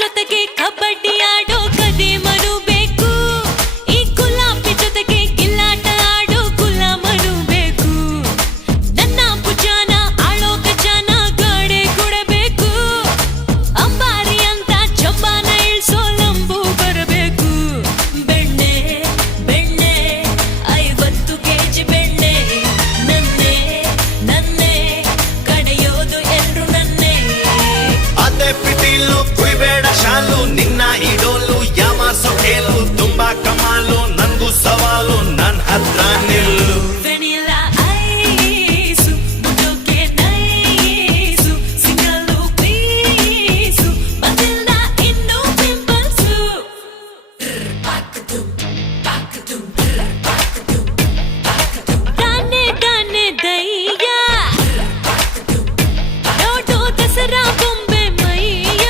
ಜೊತೆಗೆ ಕಬಡ್ಡಿ ಆಡೋ ಕದಿಮನು ಬೇಕು. ಈ ಗುಲಾಬಿ ಜೊತೆಗೆ ಗಿಲ್ಲಾಟ ಆಡೋ ಗುಲಾಮನು ಬೇಕು. ನನ್ನ ಭುಜಾನ ಆಳೋ ಗಜಾನ ಗಾಡೆ ಕೊಡಬೇಕು. ಅಂಬಾರಿ ಅಂತ ಜಂಬಾನ ಇಳ್ಸೋ ಲಂಬು ಬರಬೇಕು. ಬೆಣ್ಣೆ ಬೆಣ್ಣೆ 50 ಕೆಜಿ ಬೆಣ್ಣೆ ನನ್ನೇ ನನ್ನೇ ಕಡೆಯೋದು ಎಲ್ರು ನನ್ನೇ. ಅದೇ ಪಿಟೀಲು ಕುಯ್ಬೇಡ ಶಾಲು ನಿನ್ನ ಇಡೋಲು ಯಾಮಾಸೋ ಕೇಳು ತುಂಬಾ ಕಮಾಲು ನಂಗೂ ಸವಾಲು ನನ್ ಹತ್ರ